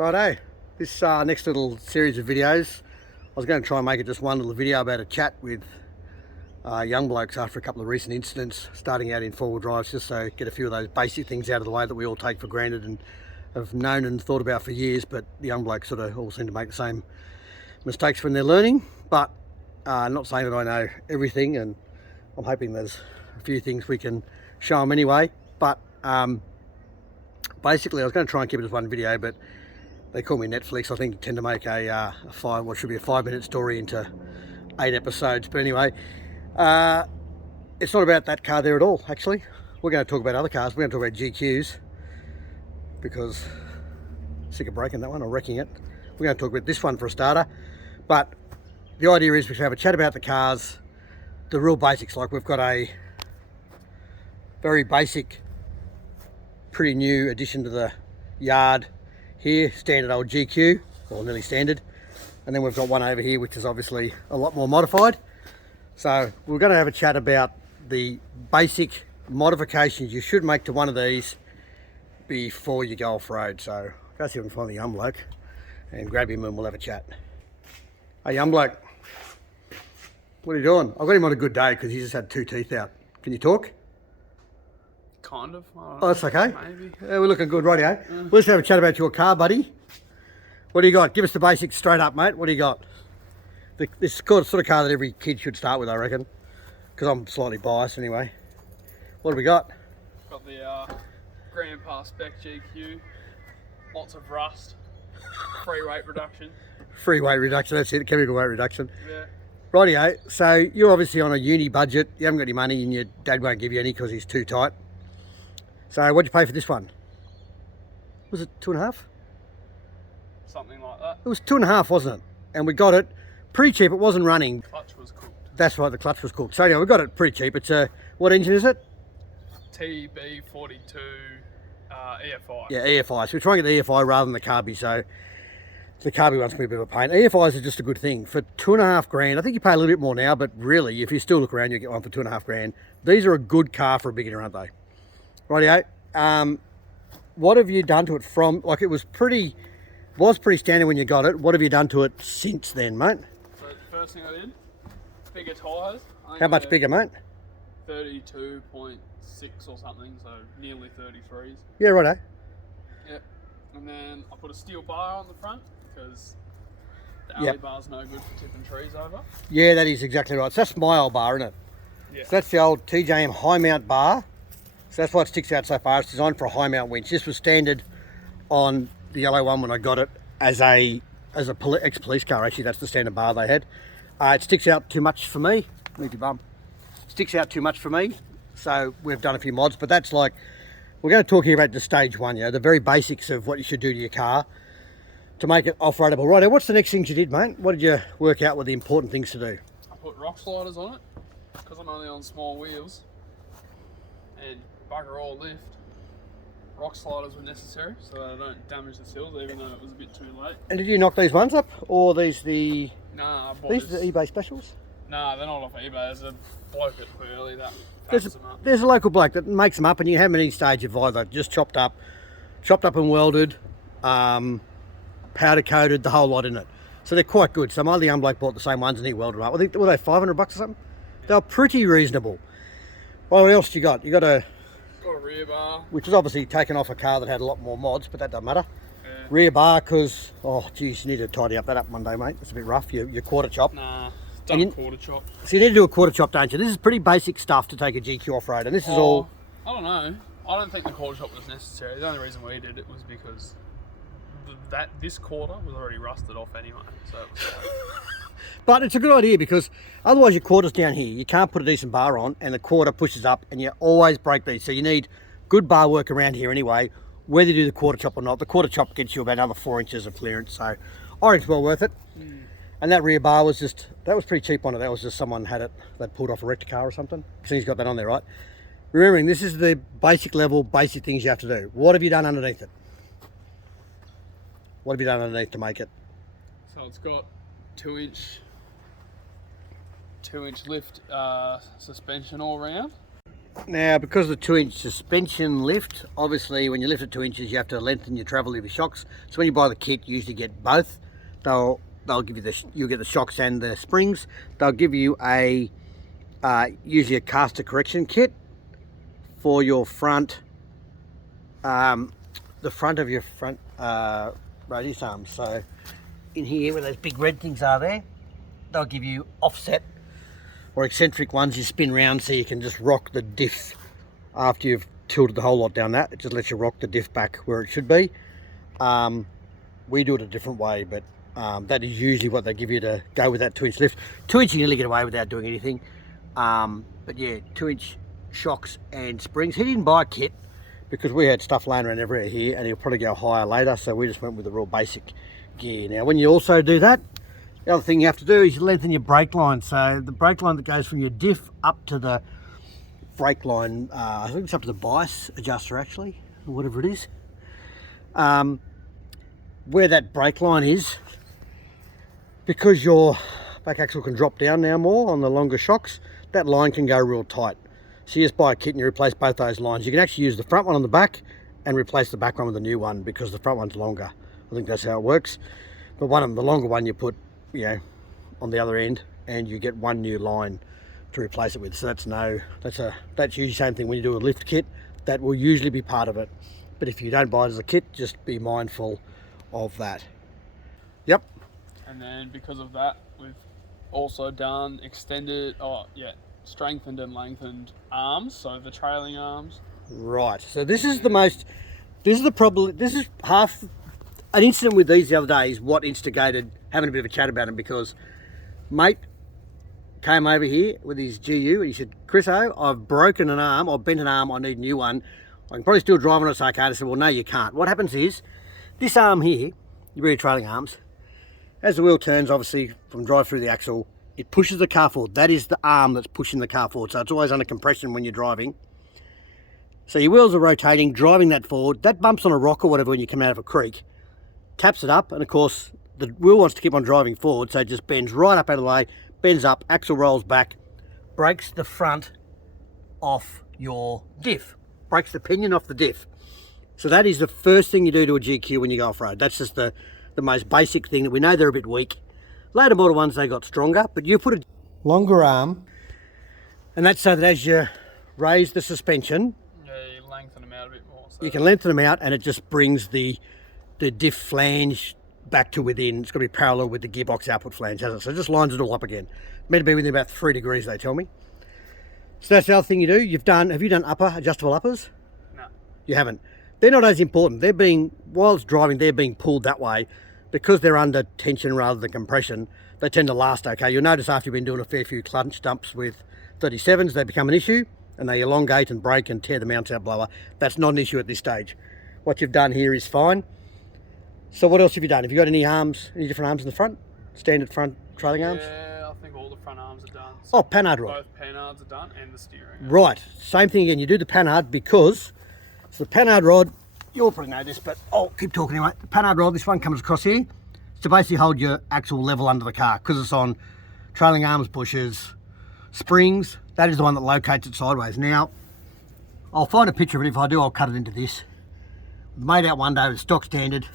Righto, this next little series of videos, I was going to try and make it just one little video about a chat with young blokes after a couple of recent incidents starting out in four-wheel drives, just so get a few of those basic things out of the way that we all take for granted and have known and thought about for years, but the young blokes sort of all seem to make the same mistakes when they're learning. But not saying that I know everything, and I'm hoping there's a few things we can show them anyway. But basically I was going to try and keep it as one video, but they call me Netflix. I think tend to make a what should be a 5-minute story into 8 episodes. But anyway, it's not about that car there at all, actually. We're going to talk about other cars. We're going to talk about GQs, because I'm sick of breaking that one or wrecking it. We're going to talk about this one for a starter. But the idea is we should have a chat about the cars, the real basics. Like, we've got a very basic, pretty new addition to the yard here, standard old GQ, or nearly standard. And then we've got one over here which is obviously a lot more modified. So we're going to have a chat about the basic modifications you should make to one of these before you go off-road. So go see if we can find the young bloke and grab him and we'll have a chat. Hey young bloke, what are you doing? I've got him on a good day because he's just had 2 teeth out. Can you talk? Kind of. Oh, that's okay. Maybe. Yeah, we're looking good, rightio. We'll just have a chat about your car, buddy. What do you got? Give us the basics straight up, mate. What do you got? This sort of car that every kid should start with, I reckon, because I'm slightly biased anyway. What do we got? Got the Grandpa Spec GQ. Lots of rust. Free weight reduction. Free weight reduction, that's it. Chemical weight reduction. Yeah. Rightio. So you're obviously on a uni budget. You haven't got any money and your dad won't give you any because he's too tight. So what'd you pay for this one? Was it 2.5? Something like that. It was 2.5, wasn't it? And we got it pretty cheap. It wasn't running. Clutch was cooked. That's right, the clutch was cooked. So anyway, we got it pretty cheap. It's a, what engine is it? TB42 EFI. Yeah, EFI. So we're trying to get the EFI rather than the carby. So the carby one's going to be a bit of a pain. EFIs are just a good thing. For 2.5 grand, I think you pay a little bit more now, but really, if you still look around, you'll get one for 2.5 grand. These are a good car for a beginner, aren't they? Rightio. What have you done to it from, like, it was pretty standard when you got it. What have you done to it since then, mate? So the first thing I did, bigger tyres. How much bigger, mate? 32.6 or something, so nearly 33s. Yeah, righto. Yep. And then I put a steel bar on the front because the alley bar's no good for tipping trees over. Yeah, that is exactly right. So that's my old bar, isn't it? Yeah. So that's the old TJM high mount bar. So that's why it sticks out so far. It's designed for a high mount winch. This was standard on the yellow one when I got it as a ex-police car. Actually, that's the standard bar they had. It sticks out too much for me. Move your bum. Sticks out too much for me. So we've done a few mods, but that's like, we're going to talk here about the stage one, you know, the very basics of what you should do to your car to make it off-roadable. Right, what's the next things you did, mate? What did you work out were the important things to do? I put rock sliders on it because I'm only on small wheels and bugger all lift. Rock sliders were necessary so that I don't damage the sills, even though it was a bit too late. And did you knock these ones up, or these the? Nah, I bought these are the eBay specials. Nah, they're not off eBay. There's a bloke at Burley that There's them up. a local bloke that makes them up, and you have them at any stage of either just chopped up and welded, powder coated, the whole lot in it. So they're quite good. So my other young bloke bought the same ones and he welded them up. I think, were they $500 or something? Yeah. They were pretty reasonable. Well, what else do you got? You got a rear bar, which is obviously taken off a car that had a lot more mods, but that doesn't matter. Yeah. Rear bar, because, oh geez, you need to tidy up that up one day, mate. It's a bit rough, your quarter chop. Nah, done a quarter chop. So you need to do a quarter chop, don't you? This is pretty basic stuff to take a GQ off-road, and this is all... I don't know. I don't think the quarter chop was necessary. The only reason we did it was because this quarter was already rusted off anyway, so it was like... But it's a good idea, because otherwise your quarter's down here. You can't put a decent bar on, and the quarter pushes up, and you always break these. So you need good bar work around here anyway, whether you do the quarter chop or not. The quarter chop gets you about another 4 inches of clearance, so I think it's well worth it. And that rear bar was just, that was pretty cheap on it. That was just someone had it, they'd pulled off a wrecked car or something. So he's got that on there, right? Remembering, this is the basic level, basic things you have to do. What have you done underneath it? What have you done underneath to make it? So it's got 2-inch lift suspension all around. Now, because of the 2-inch suspension lift, obviously when you lift it 2 inches, you have to lengthen your travel of your shocks. So when you buy the kit, you usually get both. They'll give you you'll get the shocks and the springs. They'll give you a usually a caster correction kit for your front, the front of your front radius arms. So in here where those big red things are there, they'll give you offset or eccentric ones you spin round so you can just rock the diff after you've tilted the whole lot down that. It just lets you rock the diff back where it should be. We do it a different way, but that is usually what they give you to go with that 2-inch lift. 2-inch you can nearly get away without doing anything. But yeah, 2-inch shocks and springs. He didn't buy a kit because we had stuff laying around everywhere here and he'll probably go higher later, so we just went with the real basic gear. Now when you also do that, the other thing you have to do is you lengthen your brake line. So the brake line that goes from your diff up to the brake line, I think it's up to the bias adjuster actually, or whatever it is. Where that brake line is, because your back axle can drop down now more on the longer shocks, that line can go real tight. So you just buy a kit and you replace both those lines. You can actually use the front one on the back and replace the back one with a new one because the front one's longer. I think that's how it works. But the longer one you put, you know, on the other end, and you get one new line to replace it with. So that's usually the same thing when you do a lift kit. That will usually be part of it. But if you don't buy it as a kit, just be mindful of that. Yep. And then because of that, we've also done strengthened and lengthened arms, so the trailing arms. Right, so this is half an incident with these the other day is what instigated having a bit of a chat about them, because mate came over here with his GU and he said, Chriso, I've broken an arm, I've bent an arm, I need a new one. I can probably still drive on it, so I can't. I said, well, no, you can't. What happens is, this arm here, your rear trailing arms, as the wheel turns, obviously, from drive through the axle, it pushes the car forward. That is the arm that's pushing the car forward. So it's always under compression when you're driving. So your wheels are rotating, driving that forward. That bumps on a rock or whatever when you come out of a creek, taps it up, and of course, the wheel wants to keep on driving forward, so it just bends right up out of the way, bends up, axle rolls back, breaks the front off your diff, breaks the pinion off the diff. So that is the first thing you do to a GQ when you go off-road. That's just the most basic thing that we know they're a bit weak. Later model ones, they got stronger, but you put a longer arm, and that's so that as you raise the suspension, yeah, you lengthen them out a bit more. So you can lengthen them out, and it just brings the diff flange back to within. It's got to be parallel with the gearbox output flange, hasn't it? So it just lines it all up again. Meant to be within about 3 degrees, they tell me. So that's the other thing you do. Have you done adjustable uppers? No. You haven't. They're not as important. While it's driving, they're being pulled that way. Because they're under tension rather than compression, they tend to last okay. You'll notice after you've been doing a fair few clutch dumps with 37s, they become an issue and they elongate and break and tear the mounts out blower. That's not an issue at this stage. What you've done here is fine. So what else have you done? Have you got any different arms in the front? Standard front trailing arms? Yeah, I think all the front arms are done. So oh, panhard rod. Both panhards are done and the steering. Right, same thing again. You do the panhard because, so the panhard rod, you'll probably know this, but I'll keep talking anyway. The panhard rod, this one comes across here to basically hold your axle level under the car because it's on trailing arms, bushes, springs. That is the one that locates it sideways. Now, I'll find a picture of it. If I do, I'll cut it into this. Made out one day with stock standard,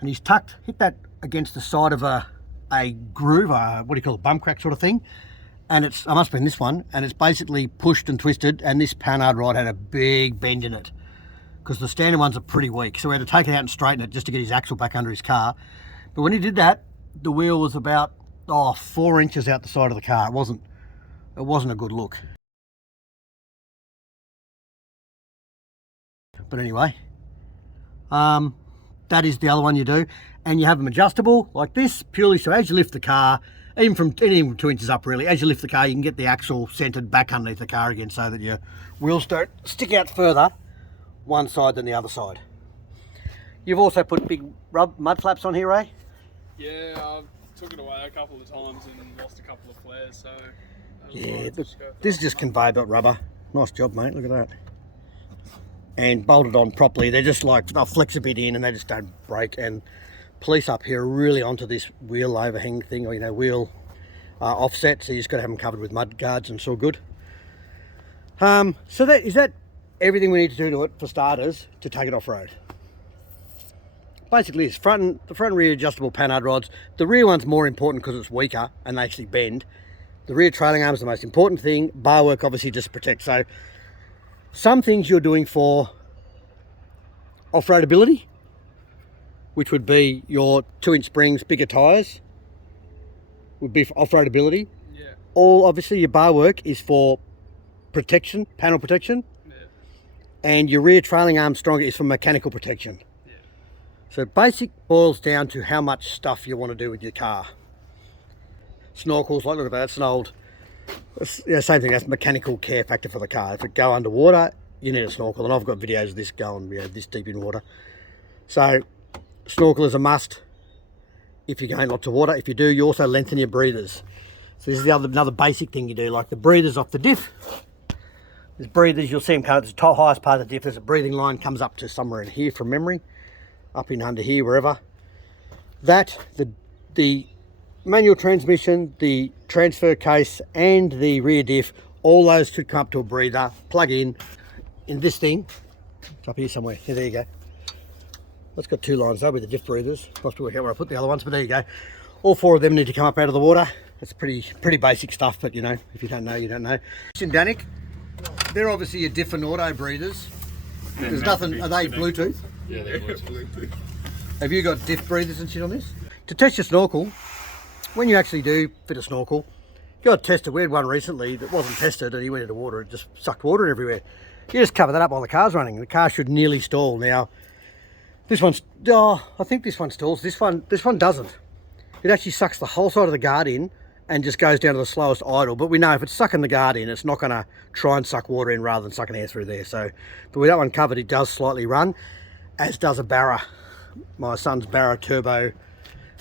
and he's hit that against the side of a groove, what do you call it, bum crack sort of thing. And I must have been this one, and it's basically pushed and twisted, and this panhard rod had a big bend in it, because the standard ones are pretty weak. So we had to take it out and straighten it just to get his axle back under his car. But when he did that, the wheel was about 4 inches out the side of the car. It wasn't a good look. But anyway, that is the other one you do. And you have them adjustable like this, purely so as you lift the car, even from 2 inches up really, as you lift the car, you can get the axle centered back underneath the car again so that your wheels don't stick out further one side than the other side. You've also put big mud flaps on here, Ray? Yeah, I took it away a couple of times and lost a couple of flares, so... Yeah, this is just conveyor belt rubber. Nice job, mate, look at that. And bolted on properly. They're just like, they'll flex a bit in and they just don't break. And police up here are really onto this wheel overhang thing, or wheel offset, so you just got to have them covered with mud guards and it's all good. So is that everything we need to do to it for starters to take it off-road? Basically, it's the front and rear adjustable panhard rods. The rear one's more important because it's weaker and they actually bend. The rear trailing arm is the most important thing. Bar work obviously just protects. So some things you're doing for off-road ability, which would be your 2-inch springs, bigger tyres, would be for off-road ability. Yeah. All obviously your bar work is for protection, panel protection. Yeah. And your rear trailing arm stronger is for mechanical protection. Yeah. So basic boils down to how much stuff you want to do with your car. Snorkels, like look at that, it's an old, same thing, that's mechanical care factor for the car. If it go underwater, you need a snorkel, and I've got videos of this going, this deep in water. So snorkel is a must if you're going lots of water. If you do, you also lengthen your breathers. So this is another basic thing you do, like the breathers off the diff. There's breathers, you'll see them come at the top, highest part of the diff. There's a breathing line, comes up to somewhere in here from memory, up in under here, wherever. That, the manual transmission, the transfer case, and the rear diff, all those should come up to a breather, plug in this thing. It's up here somewhere. Yeah, there you go. That's got 2 lines though with the diff breathers. Must be working out where I put the other ones, but there you go. All 4 of them need to come up out of the water. It's pretty basic stuff, but you know, if you don't know, you don't know. Danik, they're obviously your diff and auto breathers. There's nothing, are they Bluetooth? Yeah, they're Bluetooth. Have you got diff breathers and shit on this? To test your snorkel, when you actually do fit a snorkel, you got to test it. We had one recently that wasn't tested and he went into water, it just sucked water everywhere. You just cover that up while the car's running. The car should nearly stall. Now, this one's, I think this one stalls. This one doesn't. It actually sucks the whole side of the guard in and just goes down to the slowest idle. But we know if it's sucking the guard in, it's not going to try and suck water in rather than sucking air through there. So, but with that one covered, it does slightly run, as does a Barra. My son's Barra Turbo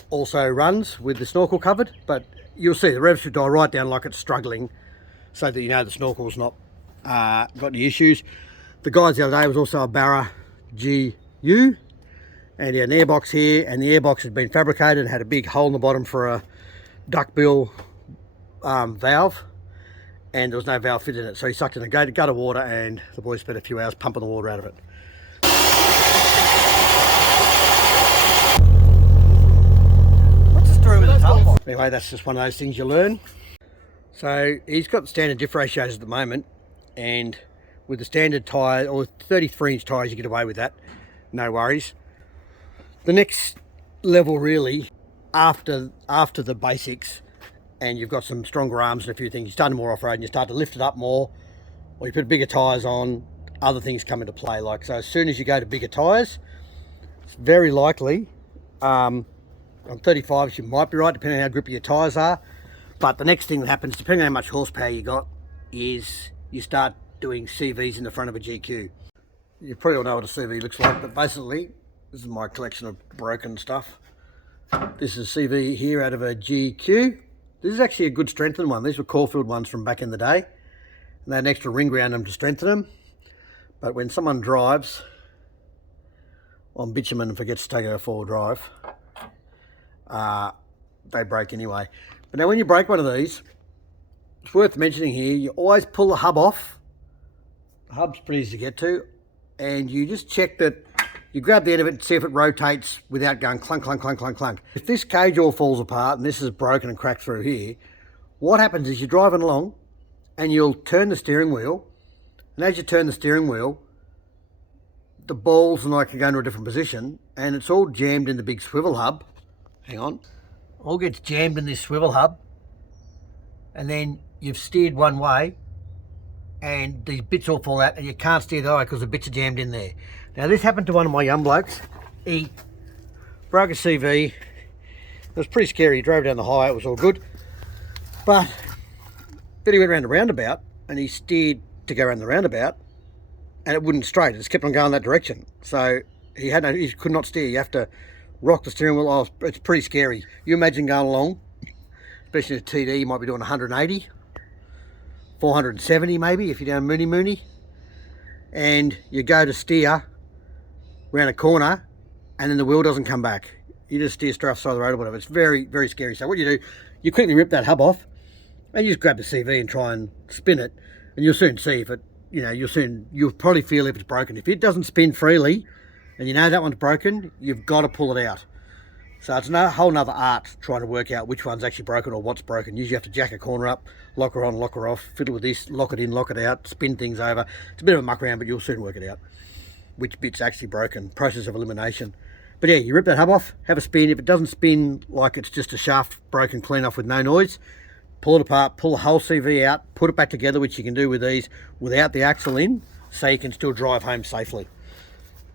also runs with the snorkel covered, but you'll see the revs should die right down like it's struggling, so that you know the snorkel's not got any issues. The guys the other day was also a Barra GU, and he had an airbox here, and the airbox had been fabricated and had a big hole in the bottom for a duckbill valve, and there was no valve fit in it, so he sucked in a gut of water, and the boys spent a few hours pumping the water out of it. Anyway, that's just one of those things you learn. So he's got the standard diff ratios at the moment, and with the standard tyre, or 33-inch tyres, you get away with that, no worries. The next level really, after the basics, and you've got some stronger arms and a few things, you start more off-road and you start to lift it up more, or you put bigger tyres on, other things come into play. Like, so as soon as you go to bigger tyres, it's very likely, on 35s you might be right, depending on how grippy your tyres are. But the next thing that happens, depending on how much horsepower you got, is you start doing CVs in the front of a GQ. You probably all know what a CV looks like, but basically, this is my collection of broken stuff. This is a CV here out of a GQ. This is actually a good strengthened one. These were Caulfield ones from back in the day, and they had an extra ring around them to strengthen them. But when someone drives on bitumen and forgets to take out a 4-wheel drive, they break anyway. But now when you break one of these, it's worth mentioning here, you always pull the hub off. The hub's pretty easy to get to, and you just check that you grab the end of it and see if it rotates without going clunk, clunk, clunk, clunk, clunk. If this cage all falls apart and this is broken and cracked through here, what happens is you're driving along and you'll turn the steering wheel, and as you turn the steering wheel, the balls and I can go into a different position, and it's all jammed in the big swivel hub. Hang on. All gets jammed in this swivel hub, and then you've steered one way and these bits all fall out and you can't steer the other way because the bits are jammed in there. Now this happened to one of my young blokes. He broke a CV. It was pretty scary. He drove down the highway, it was all good. But then he went around the roundabout and he steered to go around the roundabout and it wouldn't straight. It just kept on going that direction. So he could not steer. You have to rock the steering wheel. Oh, it's pretty scary. You imagine going along, especially a TD, you might be doing 180, 470 maybe if you're down Mooney, and you go to steer around a corner and then the wheel doesn't come back. You just steer straight off the side of the road or whatever. It's very, very scary. So what you do, you quickly rip that hub off and you just grab the CV and try and spin it. And And you'll soon see if it, you'll probably feel if it's broken. If it doesn't spin freely and you know that one's broken, you've got to pull it out. So it's a whole nother art trying to work out which one's actually broken or what's broken. Usually you have to jack a corner up, lock her on, lock her off, fiddle with this, lock it in, lock it out, spin things over. It's a bit of a muck around, but you'll soon work it out which bit's actually broken. Process of elimination. But yeah, you rip that hub off, have a spin. If it doesn't spin like it's just a shaft broken clean off with no noise, pull it apart, pull the whole CV out, put it back together, which you can do with these without the axle in, so you can still drive home safely.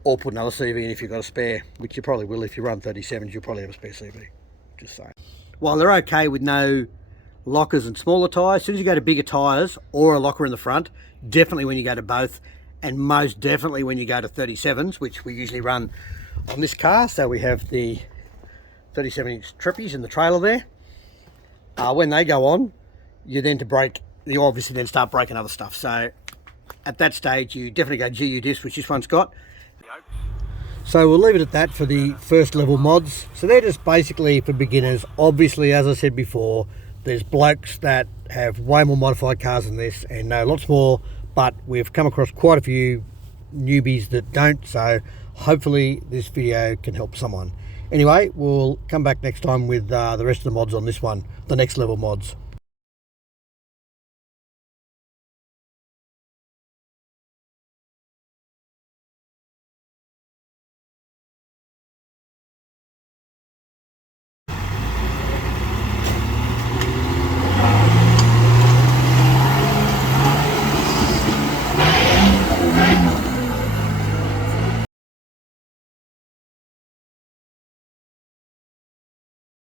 Or put another CV in if you've got a spare, which you probably will. If you run 37s, you'll probably have a spare CV. Just saying. While they're okay with no lockers and smaller tyres, as soon as you go to bigger tyres or a locker in the front, definitely when you go to both, and most definitely when you go to 37s, which we usually run on this car. So we have the 37-inch trippies in the trailer there. When they go on, you then you obviously then start breaking other stuff. So at that stage, you definitely go GU disc, which this one's got. So we'll leave it at that for the first level mods. So they're just basically for beginners. Obviously, as I said before, there's blokes that have way more modified cars than this and know lots more, but we've come across quite a few newbies that don't. So hopefully this video can help someone. Anyway, we'll come back next time with the rest of the mods on this one, the next level mods.